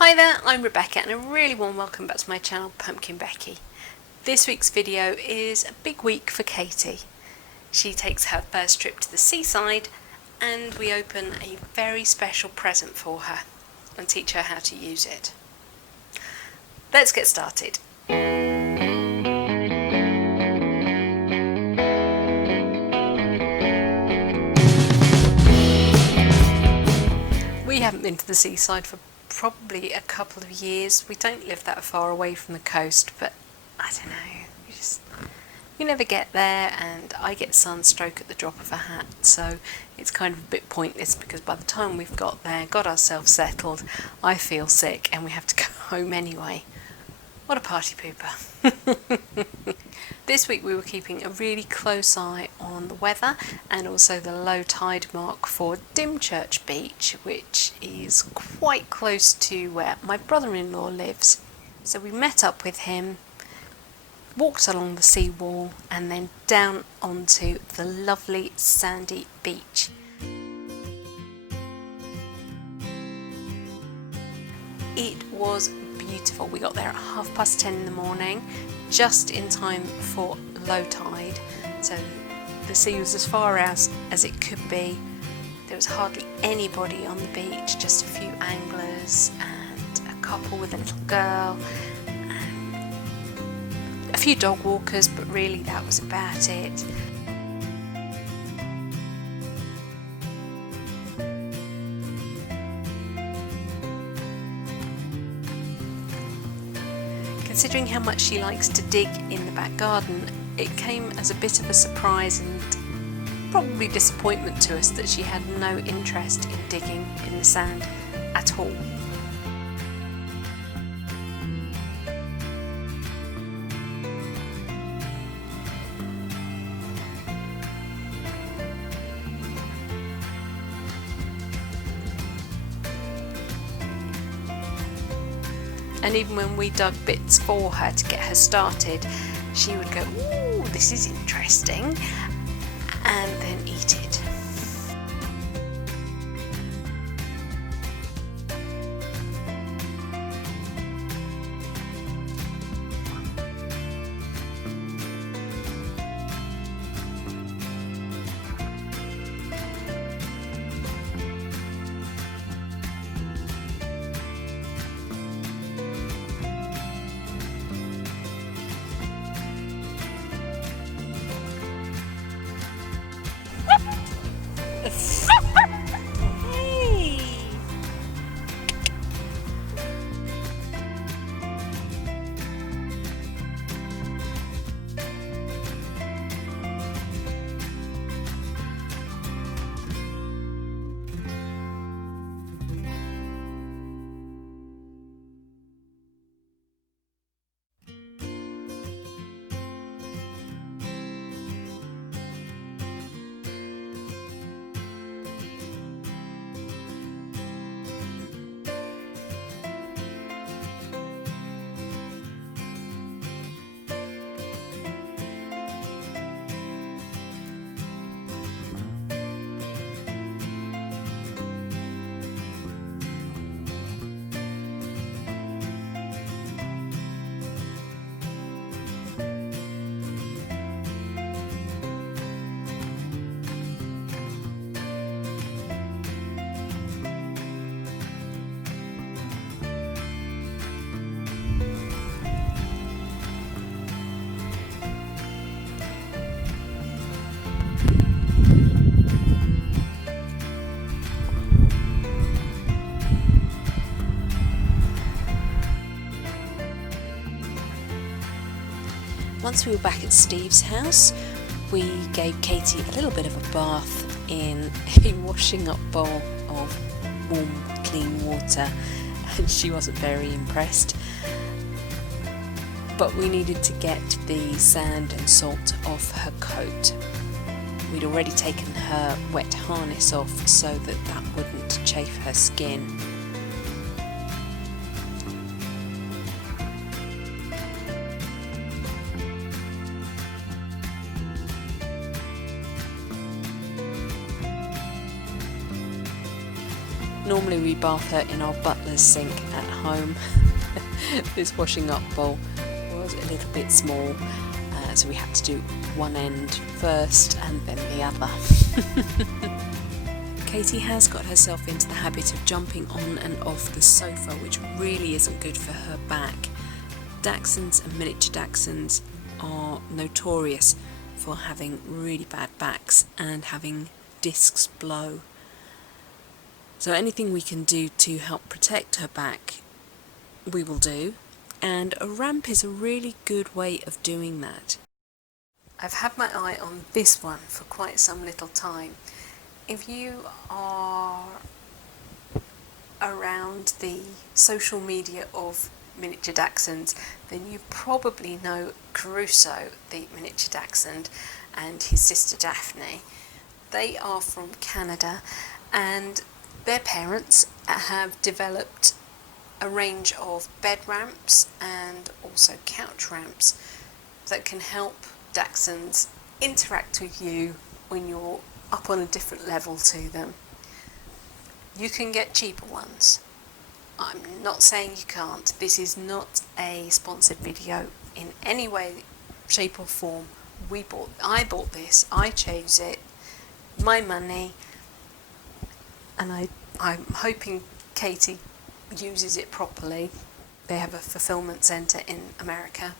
Hi there, I'm Rebecca and a really warm welcome back to my channel PumpkinBecki. This week's video is a big week for Katie. She takes her first trip to the seaside and we open a very special present for her and teach her how to use it. Let's get started. We haven't been to the seaside for probably a couple of years. We don't live that far away from the coast, but I don't know, we never get there, and I get sunstroke at the drop of a hat, so it's kind of a bit pointless because by the time we've got there, got ourselves settled, I feel sick and we have to go home anyway. What a party pooper. This week we were keeping a really close eye on the weather and also the low tide mark for Dymchurch Beach, which is quite close to where my brother-in-law lives. So we met up with him, walked along the seawall and then down onto the lovely sandy beach. It was beautiful. We got there at 10:30 in the morning, just in time for low tide, so the sea was as far out as it could be. There was hardly anybody on the beach, just a few anglers and a couple with a little girl and a few dog walkers, but really that was about it. Considering how much she likes to dig in the back garden, it came as a bit of a surprise and probably disappointment to us that she had no interest in digging in the sand at all. And even when we dug bits for her to get her started, she would go, "Ooh, this is interesting," and then eat it. Hey. Once we were back at Steve's house, we gave Katie a little bit of a bath in a washing up bowl of warm, clean water, and she wasn't very impressed. But we needed to get the sand and salt off her coat. We'd already taken her wet harness off so that that wouldn't chafe her skin. Normally we bath her in our butler's sink at home. This washing up bowl was a little bit small, so we had to do one end first and then the other. Katie has got herself into the habit of jumping on and off the sofa, which really isn't good for her back. Dachshunds and miniature dachshunds are notorious for having really bad backs and having discs blow. So anything we can do to help protect her back, we will do, and a ramp is a really good way of doing that. I've had my eye on this one for quite some little time. If you are around the social media of miniature dachshunds, then you probably know Crusoe the Miniature Dachshund and his sister Daphne. They are from Canada, and their parents have developed a range of bed ramps and also couch ramps that can help dachshunds interact with you when you're up on a different level to them. You can get cheaper ones. I'm not saying you can't. This is not a sponsored video in any way, shape or form. I bought this, I chose it, my money, and I'm hoping Katie uses it properly. They have a fulfillment centre in America,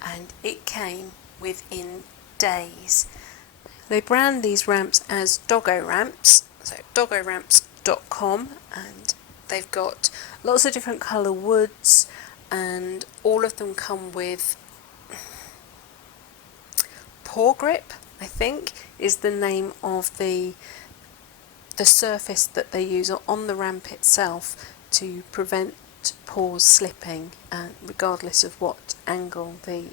and it came within days. They brand these ramps as DoggoRamps, so DoggoRamps.com, and they've got lots of different colour woods, and all of them come with paw grip, I think is the name of the surface that they use on the ramp itself to prevent paws slipping, regardless of what angle the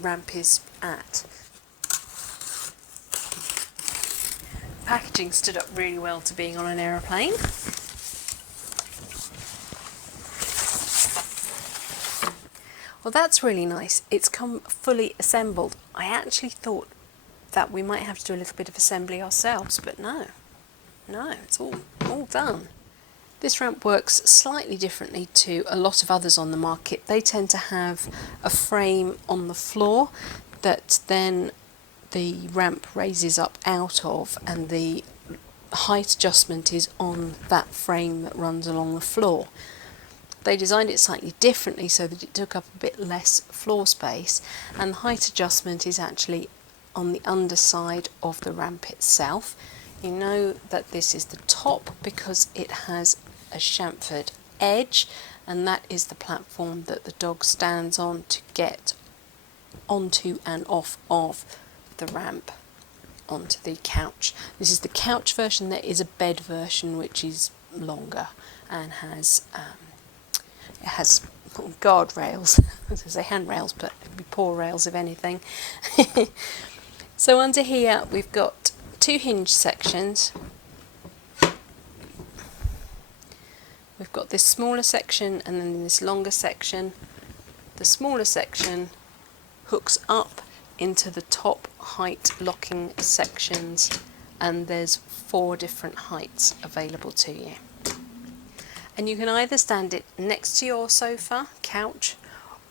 ramp is at. Packaging stood up really well to being on an aeroplane. Well, that's really nice. It's come fully assembled. I actually thought that we might have to do a little bit of assembly ourselves, but no, it's all done. This ramp works slightly differently to a lot of others on the market. They tend to have a frame on the floor that then the ramp raises up out of, and the height adjustment is on that frame that runs along the floor. They designed it slightly differently so that it took up a bit less floor space, and the height adjustment is actually on the underside of the ramp itself. You know that this is the top because it has a chamfered edge, and that is the platform that the dog stands on to get onto and off of the ramp onto the couch. This is the couch version. There is a bed version which is longer and has it has guardrails. I was going to say handrails, but it would be paw rails if anything. So under here we've got two hinge sections. We've got this smaller section and then this longer section. The smaller section hooks up into the top height locking sections, and there's 4 different heights available to you. And you can either stand it next to your sofa, couch,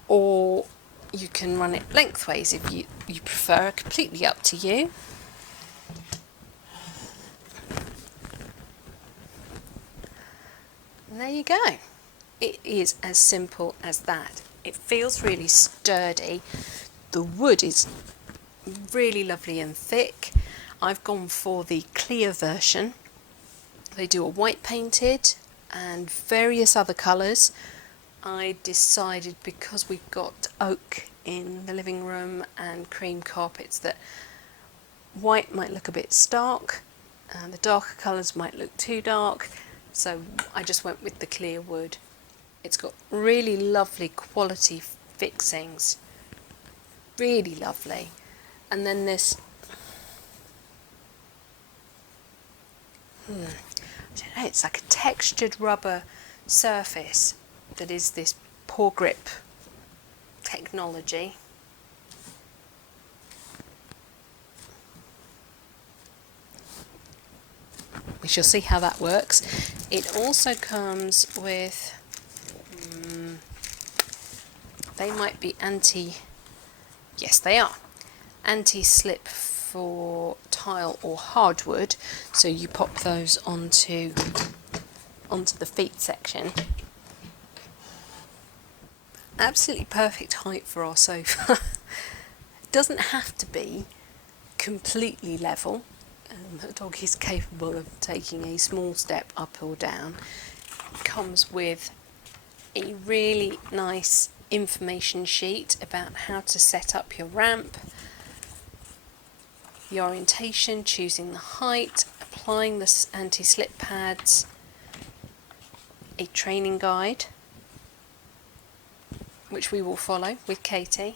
or you can run it lengthways if you prefer, completely up to you. And there you go. It is as simple as that. It feels really sturdy. The wood is really lovely and thick. I've gone for the clear version. They do a white painted and various other colours. I decided, because we've got oak in the living room and cream carpets, that white might look a bit stark and the darker colours might look too dark, so I just went with the clear wood. It's got really lovely quality fixings, really lovely. And then this I don't know, it's like a textured rubber surface that is this paw grip technology. We shall see how that works. It also comes with, they might be yes they are, anti-slip for tile or hardwood, so you pop those onto the feet section. Absolutely perfect height for our sofa. It doesn't have to be completely level. The dog is capable of taking a small step up or down. It comes with a really nice information sheet about how to set up your ramp, the orientation, choosing the height, applying the anti-slip pads, a training guide, which we will follow with Katie,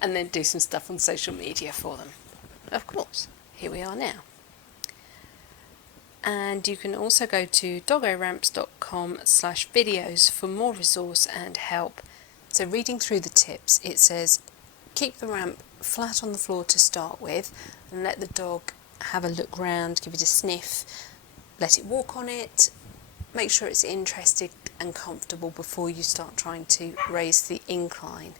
and then do some stuff on social media for them. Of course, here we are now. And you can also go to DoggoRamps.com/videos for more resource and help. So reading through the tips, it says keep the ramp flat on the floor to start with and let the dog have a look round, give it a sniff, let it walk on it, make sure it's interested and comfortable before you start trying to raise the incline.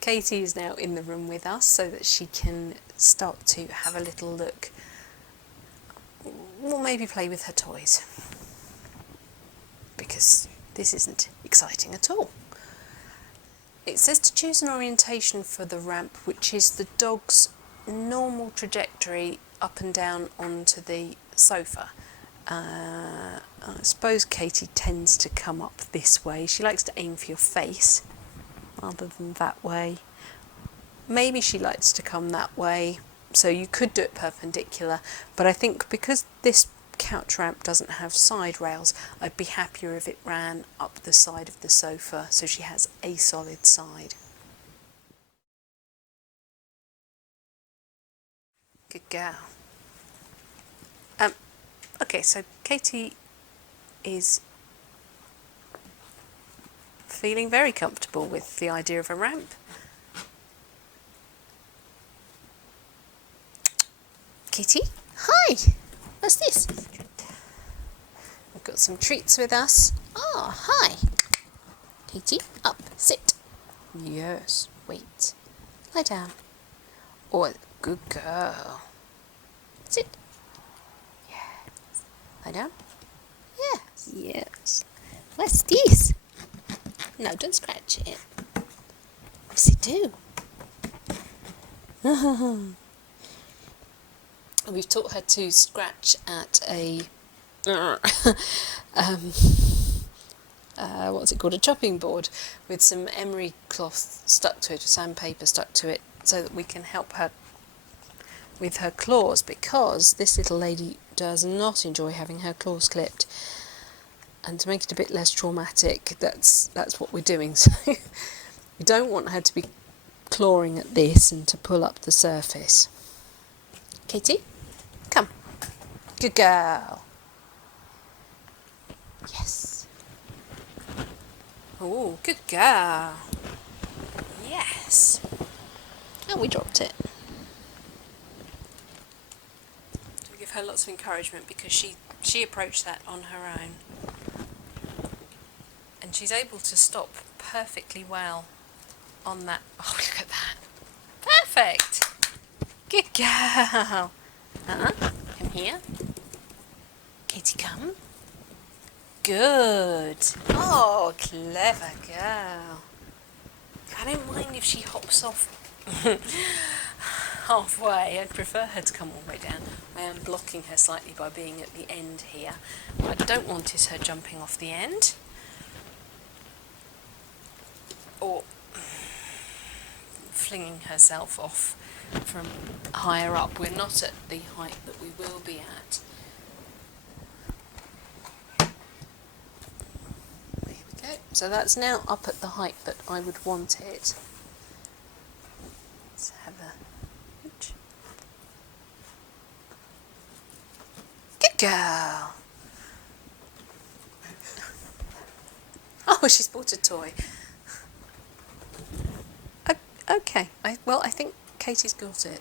Katie is now in the room with us so that she can start to have a little look, or maybe play with her toys, because this isn't exciting at all. It says to choose an orientation for the ramp which is the dog's normal trajectory up and down onto the sofa. I suppose Katie tends to come up this way. She likes to aim for your face rather than that way. Maybe she likes to come that way, so you could do it perpendicular, but I think because this couch ramp doesn't have side rails, I'd be happier if it ran up the side of the sofa so she has a solid side. Good girl. Okay, so Katie is feeling very comfortable with the idea of a ramp. Katie, hi! What's this? We've got some treats with us. Ah, hi! Katie, up, sit. Yes, wait. Lie down. Oh, good girl. Sit. Yes. Lie down. Yes. Yes. What's this? No, don't scratch it. What's it do? We've taught her to scratch at a what's it called, a chopping board with some emery cloth stuck to it, or sandpaper stuck to it, so that we can help her with her claws, because this little lady does not enjoy having her claws clipped. And to make it a bit less traumatic, that's what we're doing. So we don't want her to be clawing at this and to pull up the surface. Katie, come. Good girl. Yes. Oh, good girl. Yes. Oh, we dropped it. We give her lots of encouragement because she approached that on her own. And she's able to stop perfectly well on that. Oh, look at that. Perfect. Good girl. Come here. Katie, come. Good. Oh, clever girl. I don't mind if she hops off halfway. I'd prefer her to come all the way down. I am blocking her slightly by being at the end here. What I don't want is her jumping off the end, or flinging herself off from higher up. We're not at the height that we will be at. There we go. So that's now up at the height that I would want it. Let's have a look. Good girl. Oh, she's bought a toy. Okay, I think Katie's got it.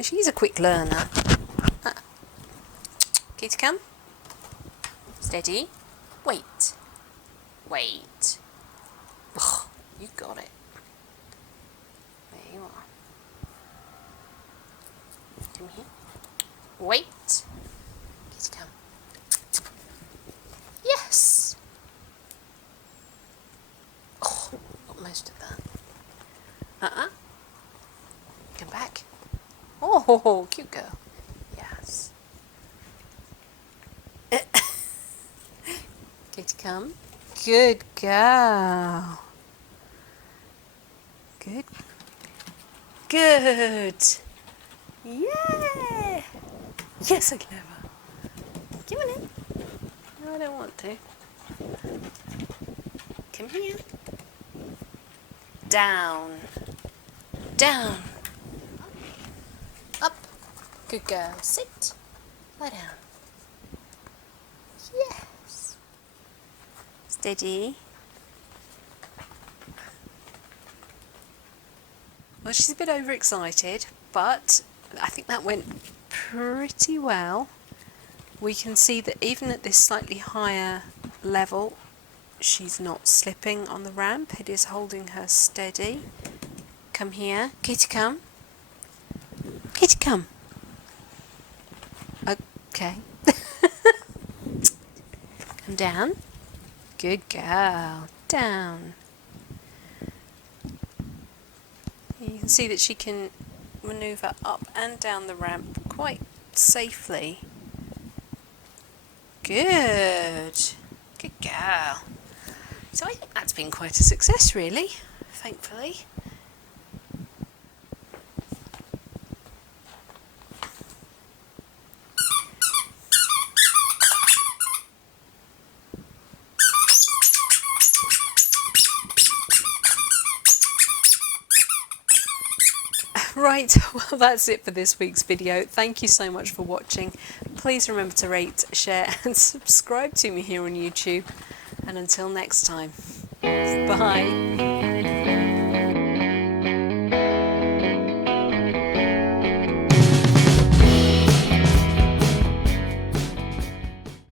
She's a quick learner. Katie, come. Steady. Wait. Wait. Ugh, you got it. There you are. Come here. Wait. Katie, come. Yes. Oh, got most of that. Come back. Oh, cute girl. Yes. Katie, come. Good girl. Good. Good. Yeah. Yes, I can have her. Come on in. No, I don't want to. Come here. Down. Down. Up. Good girl. Sit. Lie down. Yes. Steady. Well, she's a bit overexcited, but I think that went pretty well. We can see that even at this slightly higher level, she's not slipping on the ramp. It is holding her steady. Come here. Katie, come. Katie, come. Okay. Come down. Good girl. Down. You can see that she can manoeuvre up and down the ramp quite safely. Good. Good girl. So I think that's been quite a success, really, thankfully. Right, well that's it for this week's video. Thank you so much for watching. Please remember to rate, share and subscribe to me here on YouTube. And until next time, bye.